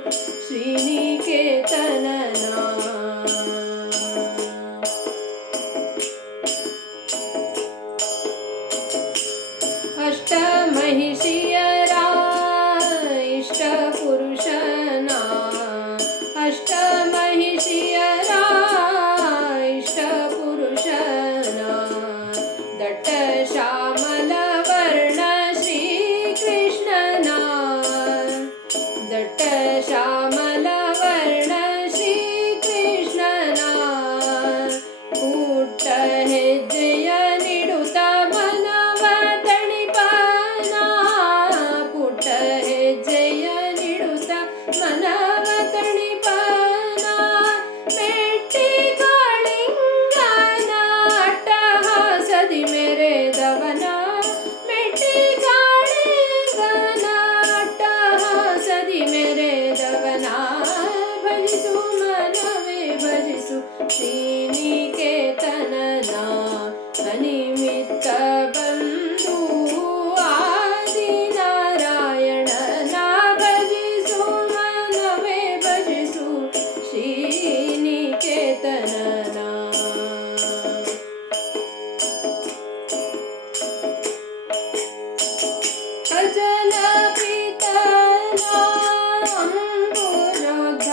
श्रीनिकेतनना woman न्दोधवना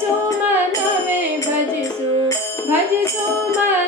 ભજશું મનમે ભજશું ભજશું Mann